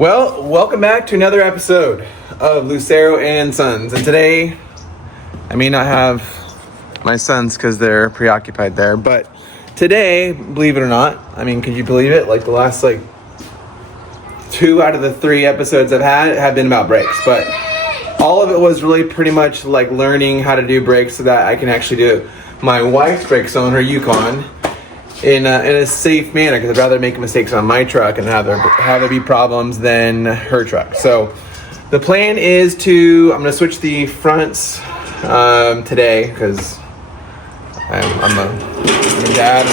Well, welcome back to another episode of Lucero and Sons. And today, I may not have my sons because they're preoccupied there. But today, believe it or not, I mean, could you believe it? Like the last 2 out of the 3 episodes I've had have been about brakes. But all of it was really pretty much like learning how to do brakes so that I can actually do my wife's brakes on her Yukon in a safe manner, because I'd rather make mistakes on my truck and have there be problems than her truck. So the plan is I'm going to switch the fronts today, because I'm a dad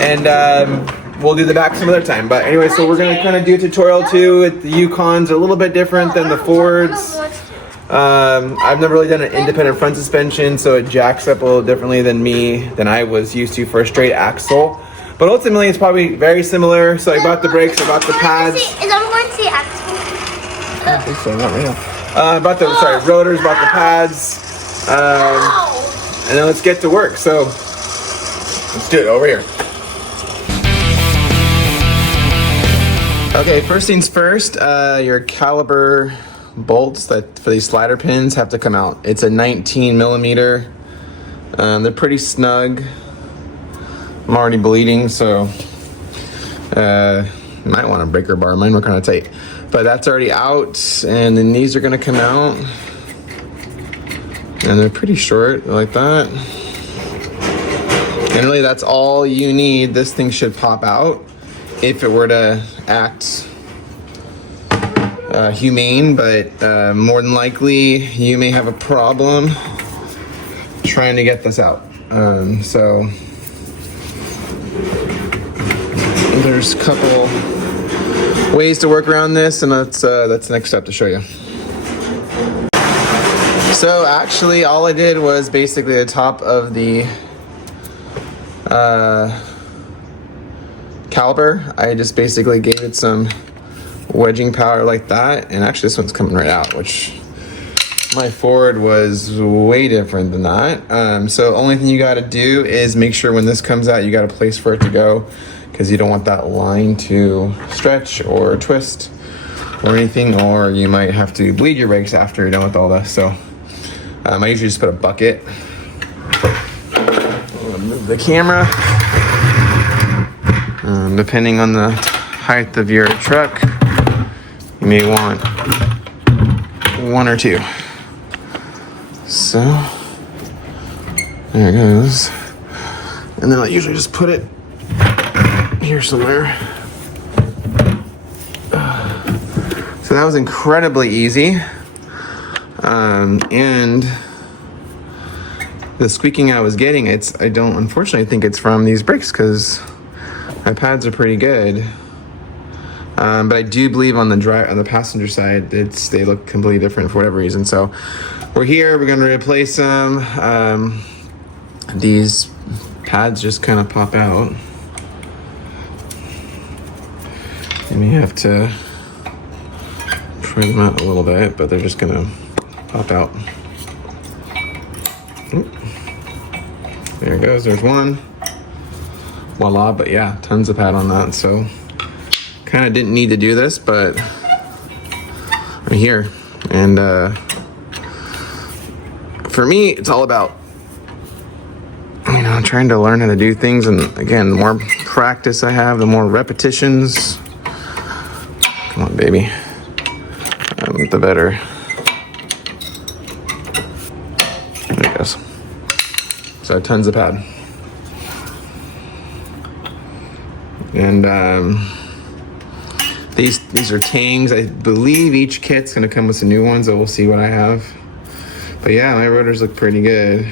and we'll do the back some other time. But anyway, so we're going to kind of do a tutorial too. The Yukons are a little bit different than the Fords. I've never really done an independent front suspension, so it jacks up a little differently than I was used to for a straight axle. But ultimately, it's probably very similar. So I bought the brakes, I bought the pads. Is I'm going to see axle? I don't think so, not right now. Bought the rotors, bought the pads, and then let's get to work. So let's do it over here. Okay, first things first. Your caliper bolts that for these slider pins have to come out. It's a 19 millimeter. They're pretty snug. I'm already bleeding, so might want a breaker bar. Mine were kind of tight, but that's already out. And then these are going to come out, and they're pretty short like that. And really, that's all you need. This thing should pop out if it were to act humane, but more than likely you may have a problem trying to get this out. So there's a couple ways to work around this, and that's the next step to show you. So actually all I did was basically the top of the caliper. I just basically gave it some wedging power like that, and actually this one's coming right out, which my Ford was way different than that. So only thing you got to do is make sure when this comes out, you got a place for it to go, because you don't want that line to stretch or twist or anything, or you might have to bleed your brakes after you're done with all this. So I usually just put a bucket. I'm gonna move the camera. Depending on the height of your truck, you may want 1 or 2. So there it goes. And then I'll usually just put it here somewhere. So that was incredibly easy. And the squeaking I was getting, I don't unfortunately think it's from these brakes, because my pads are pretty good. But I do believe on the passenger side, they look completely different for whatever reason. So we're here. We're going to replace them. These pads just kind of pop out. You may have to trim them out a little bit, but they're just going to pop out. Oop. There it goes. There's one. Voila. But yeah, tons of pad on that. So kind of didn't need to do this, but I'm here. And for me, it's all about trying to learn how to do things. And again, the more practice I have, the more repetitions, come on baby, the better. There it goes. So tons of pad. And these are tangs. I believe each kit's gonna come with some new ones, so we'll see what I have. But yeah, my rotors look pretty good.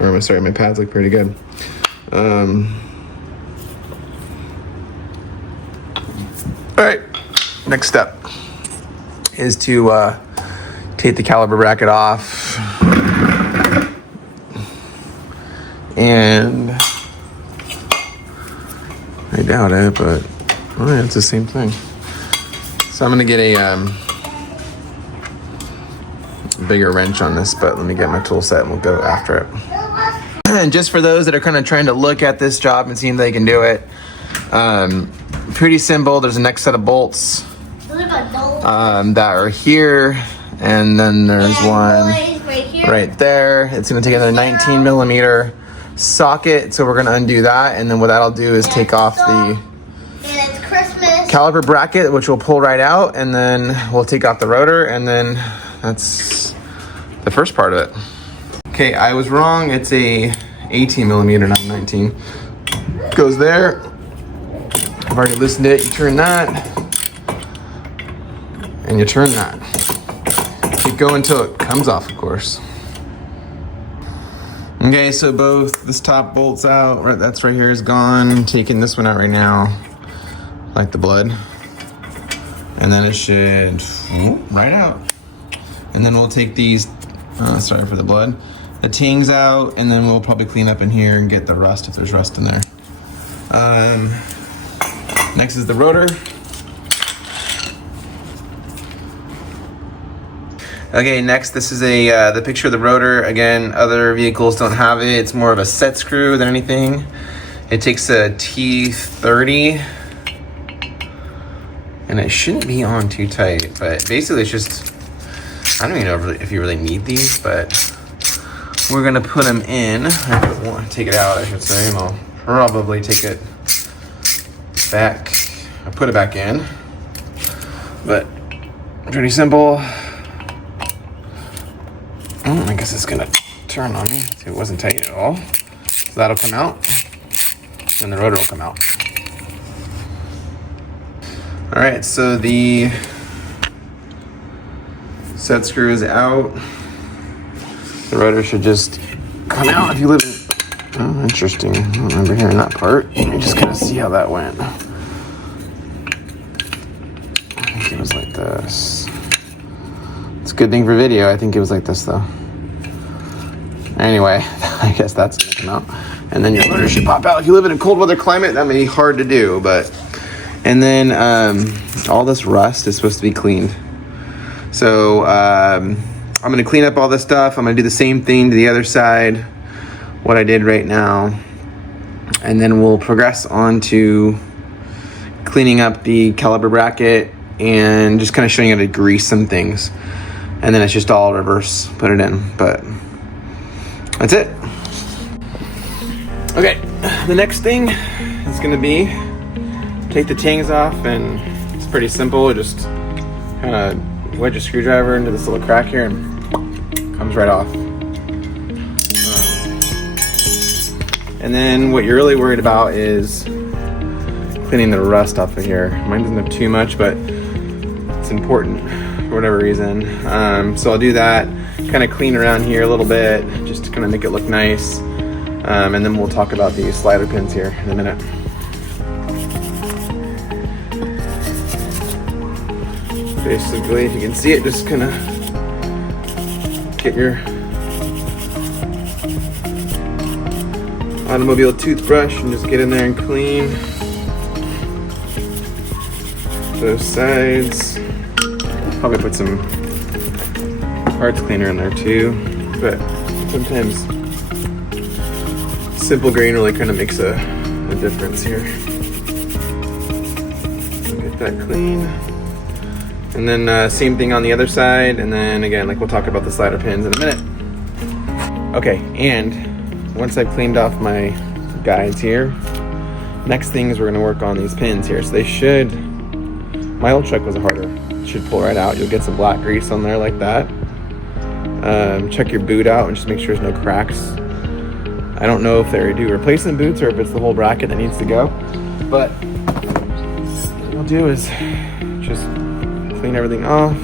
Or sorry, my pads look pretty good. All right, next step is to take the caliper bracket off. And I doubt it, but it's the same thing. So I'm gonna get a bigger wrench on this, but let me get my tool set and we'll go after it. And just for those that are kind of trying to look at this job and seeing if they can do it, pretty simple. There's a next set of bolts that are here, and then there's one right there. It's gonna take another 19 millimeter socket, so we're gonna undo that, and then what that'll do is take off the caliper bracket, which will pull right out, and then we'll take off the rotor, and then that's the first part of it. Okay, I was wrong. It's a 18 millimeter, not 19. Goes there. I've already loosened it. You turn that, and you turn that. Keep going until it comes off, of course. Okay, so both this top bolt's out. Right, that's right here is gone. I'm taking this one out right now, like the blood, and then it should right out. And then we'll take these. Sorry for the blood. The tings out, and then we'll probably clean up in here and get the rust if there's rust in there. Next is the rotor. Okay, next this is the picture of the rotor. Again, other vehicles don't have it. It's more of a set screw than anything. It takes a T30, and it shouldn't be on too tight, but basically it's just, I don't even know if you really need these, but we're gonna put them in. Take it out, I should say, and I'll probably take it back. I'll put it back in, but pretty simple. I guess it's gonna turn on me. See, it wasn't tight at all. So that'll come out, and the rotor will come out. All right, so the set screw is out. The rotor should just come out if you live in... Oh, interesting. I don't remember hearing that part. Let me just kind of see how that went. I think it was like this. It's a good thing for video. I think it was like this, though. Anyway, I guess that's gonna come out. And then your rotor should pop out. If you live in a cold weather climate, that may be hard to do, but... And then all this rust is supposed to be cleaned. So I'm gonna clean up all this stuff. I'm gonna do the same thing to the other side, what I did right now. And then we'll progress on to cleaning up the caliper bracket and just kind of showing you how to grease some things. And then it's just all reverse, put it in, but that's it. Okay, the next thing is gonna be take the tings off, and it's pretty simple. It just kind of wedge a screwdriver into this little crack here and comes right off. And then what you're really worried about is cleaning the rust off of here. Mine doesn't have too much, but it's important for whatever reason. So I'll do that, kind of clean around here a little bit, just to kind of make it look nice. And then we'll talk about these slider pins here in a minute. Basically, if you can see it, just kind of get your automobile toothbrush and just get in there and clean those sides. Probably put some parts cleaner in there too, but sometimes simple grain really kind of makes a difference here. Get that clean. And then same thing on the other side, and then again, like we'll talk about the slider pins in a minute. Okay, and once I've cleaned off my guides here, next thing is we're gonna work on these pins here. So they should, my old truck was harder. It should pull right out. You'll get some black grease on there like that. Check your boot out and just make sure there's no cracks. I don't know if they do replacement boots or if it's the whole bracket that needs to go, but what we'll do is just clean everything off.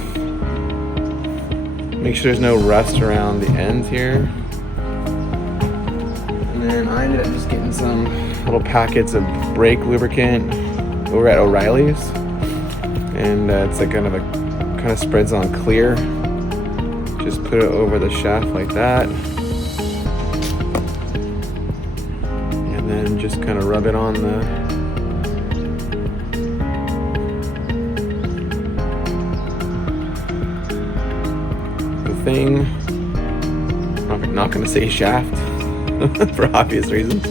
Make sure there's no rust around the ends here. And then I ended up just getting some little packets of brake lubricant over at O'Reilly's. And it's like kind of spreads on clear. Just put it over the shaft like that. And then just kind of rub it on the thing. I'm not going to say shaft for obvious reasons.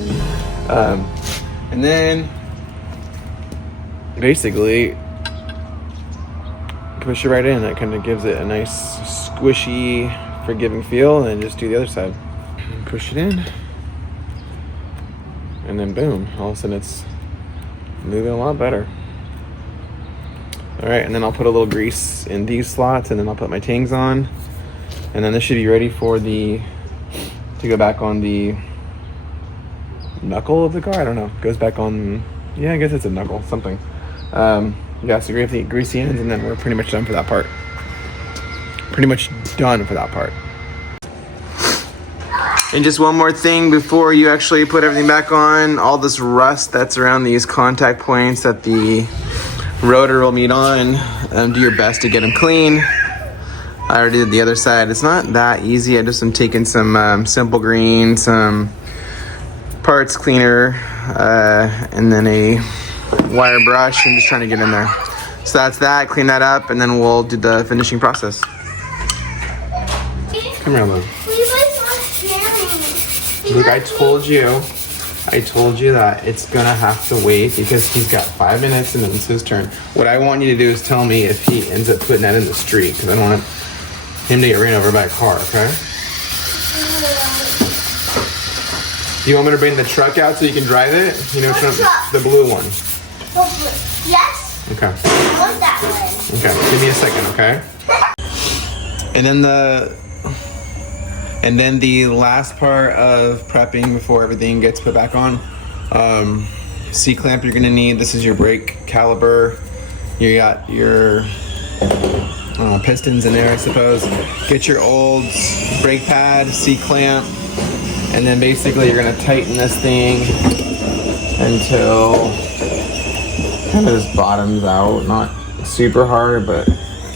And then basically push it right in. That kind of gives it a nice squishy, forgiving feel, and then just do the other side. Push it in, and then boom, all of a sudden it's moving a lot better. All right, and then I'll put a little grease in these slots, and then I'll put my tangs on, and then this should be ready for to go back on the knuckle of the car. I don't know, goes back on, yeah, I guess it's a knuckle, something. Yeah, so greasy ends, and then we're pretty much done for that part. And just one more thing before you actually put everything back on, all this rust that's around these contact points that the rotor will meet on, do your best to get them clean. I already did the other side. It's not that easy. I just am taking some Simple Green, some parts cleaner, and then a wire brush, and just trying to get in there. So that's that. Clean that up, and then we'll do the finishing process. Come here, Luke. Luke, I told you that it's gonna have to wait because he's got 5 minutes and then it's his turn. What I want you to do is tell me if he ends up putting that in the street, because I don't want him to get ran over by a car, okay? Do you want me to bring the truck out so you can drive it? You know, the blue one. Yes. Okay. I want that one. Okay, give me a second, okay? And then the last part of prepping before everything gets put back on, C-clamp you're gonna need. This is your brake caliper. You got your pistons in there, I suppose. Get your old brake pad, C-clamp, and then basically you're gonna tighten this thing until kind of just bottoms out. Not super hard, but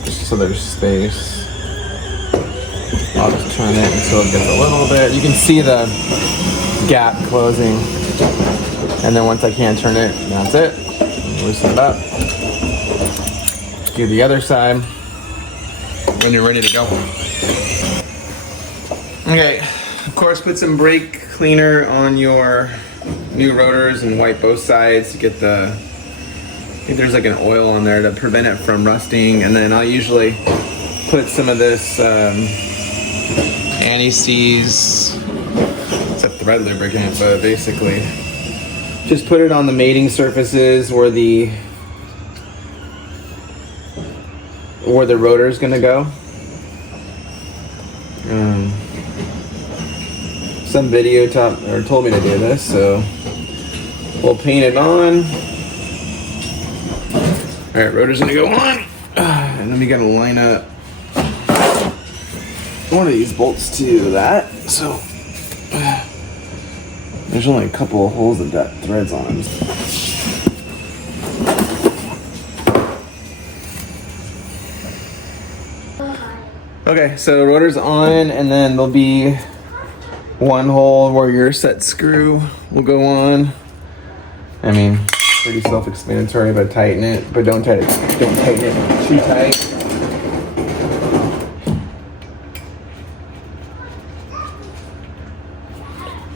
just so there's space. I'll just turn it until it gets a little bit. You can see the gap closing. And then once I can turn it, that's it. Loosen it up. Do the other side when you're ready to go. Okay, of course, put some brake cleaner on your new rotors and wipe both sides to get I think there's like an oil on there to prevent it from rusting. And then I'll usually put some of this anti-seize, it's a thread lubricant, but basically just put it on the mating surfaces where the rotor is going to go. Some video told me to do this, so we'll paint it on. All right, rotor's going to go on, and then we got to line up one of these bolts to that. So there's only a couple of holes that got threads on them. Okay, so rotor's on, and then there'll be one hole where your set screw will go on. I mean, pretty self-explanatory, but tighten it, but don't tighten it too tight.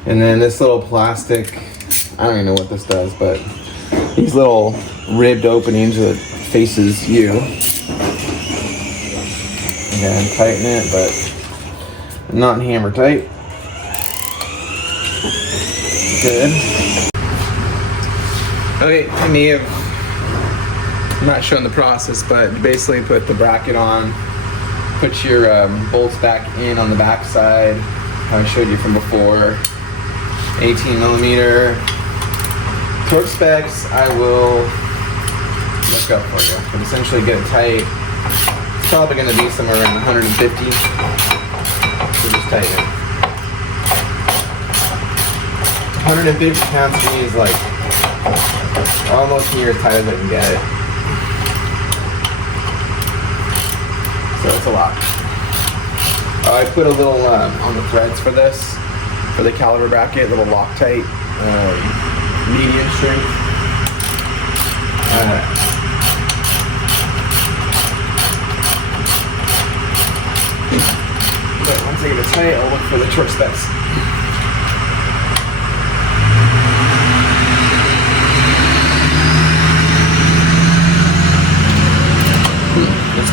And then this little plastic, I don't even know what this does, but these little ribbed openings that faces you. Again, tighten it, but not hammer tight. Good. Okay, I may have, I'm not showing the process, but basically put the bracket on, put your bolts back in on the back side, how I showed you from before. 18 millimeter torque specs I will look up for you, but essentially get it tight. It's probably going to be somewhere around 150, so just tighten it. 150 pounds to me is like almost near as tight as I can get it, so it's a lot. I put a little on the threads for this. For the caliper bracket, little Loctite, medium strength. But once I get it tight, I'll look for the torque specs.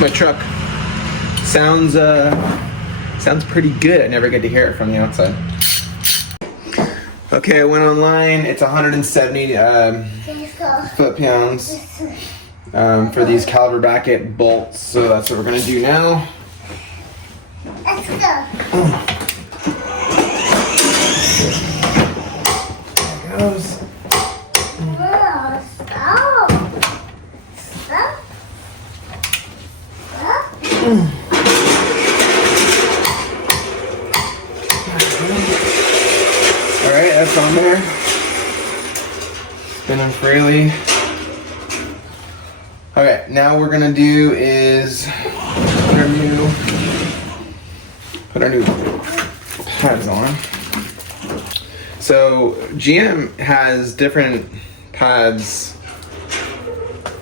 my truck sounds pretty good. I never get to hear it from the outside. Okay, I went online. It's 170 foot-pounds for these caliber bracket bolts. So that's what we're gonna do now. Let's go. There it goes. Alright, that's on there. Spinning freely. Okay, now what we're gonna do is put our new pads on. So GM has different pads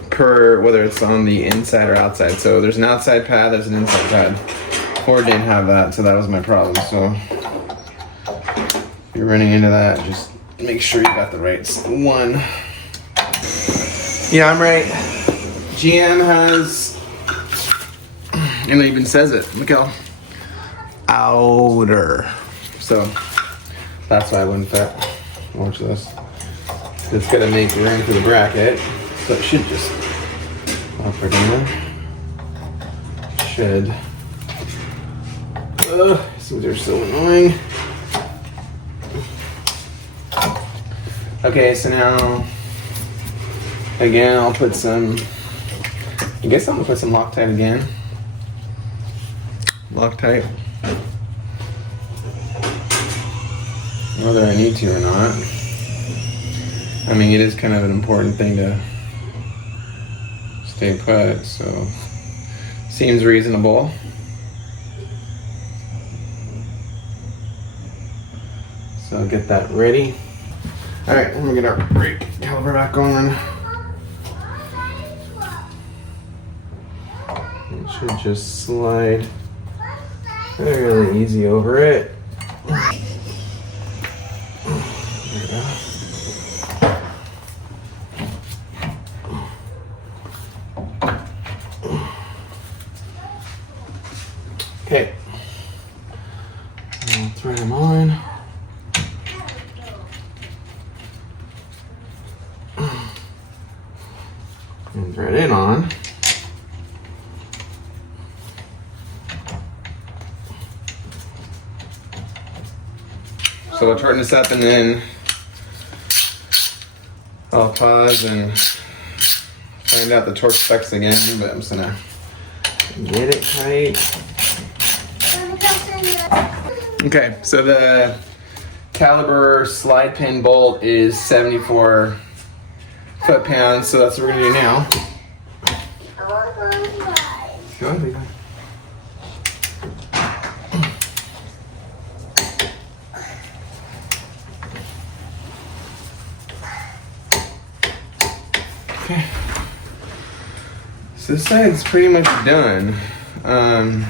per whether it's on the inside or outside. So there's an outside pad, there's an inside pad. Ford didn't have that, so that was my problem. So if you're running into that, just make sure you got the right one. Yeah, I'm right. GM has, and it even says it, look how outer. So that's why I wouldn't fit. Watch this. It's gonna make room for the bracket, so it should just up right in there. Should. These are so annoying. Okay, so now again I'll put some. I guess I'm gonna put some Loctite again. Loctite. Whether I need to or not. I mean, it is kind of an important thing to stay put, so seems reasonable. So I'll get that ready. All right, let me get our brake caliper back on. It should just slide fairly easy over it. There we go. Okay. I'll thread them on. And thread it on. So I'll turn this up and then I'll pause and find out the torque specs again, but I'm just gonna get it tight. Okay, so the caliber slide pin bolt is 74 foot-pounds, so that's what we're gonna do now. Go ahead, go. Okay. So this side's pretty much done. We're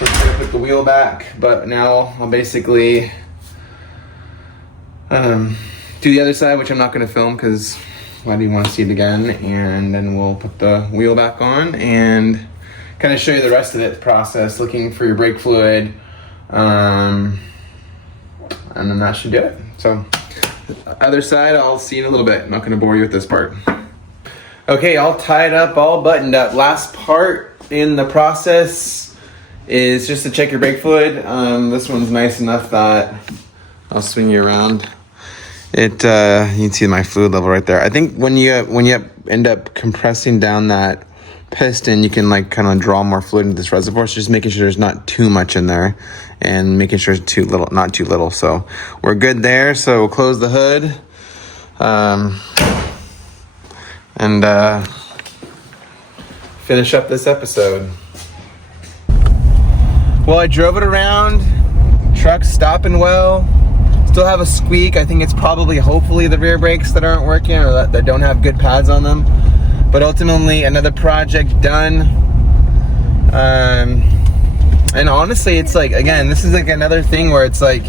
gonna put the wheel back, but now I'll basically do the other side, which I'm not gonna film because why do you want to see it again? And then we'll put the wheel back on and kind of show you the rest of the process, looking for your brake fluid, and then that should do it. So other side, I'll see you in a little bit. I'm not gonna bore you with this part. Okay, all tied up, all buttoned up. Last part in the process is just to check your brake fluid. This one's nice enough that I'll swing you around. You can see my fluid level right there. I think when you end up compressing down that piston, you can like kind of draw more fluid into this reservoir. So just making sure there's not too much in there and making sure it's too little, not too little. So we're good there. So we'll close the hood. And finish up this episode. Well, I drove it around. Truck's stopping well. Still have a squeak. I think it's probably, hopefully, the rear brakes that aren't working or that don't have good pads on them. But ultimately, another project done. And honestly, it's like, again, this is like another thing where it's like,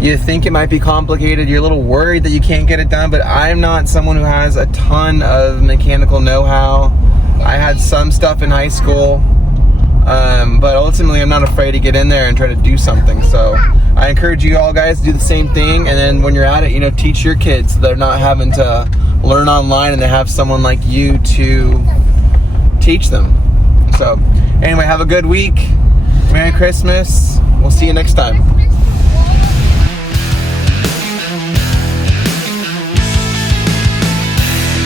you think it might be complicated, you're a little worried that you can't get it done, but I'm not someone who has a ton of mechanical know-how. I had tried some stuff in high school, but ultimately I'm not afraid to get in there and try to do something. So I encourage you all guys to do the same thing, and then when you're at it, teach your kids so they're not having to learn online and they have someone like you to teach them. So anyway, have a good week. Merry Christmas. We'll see you next time.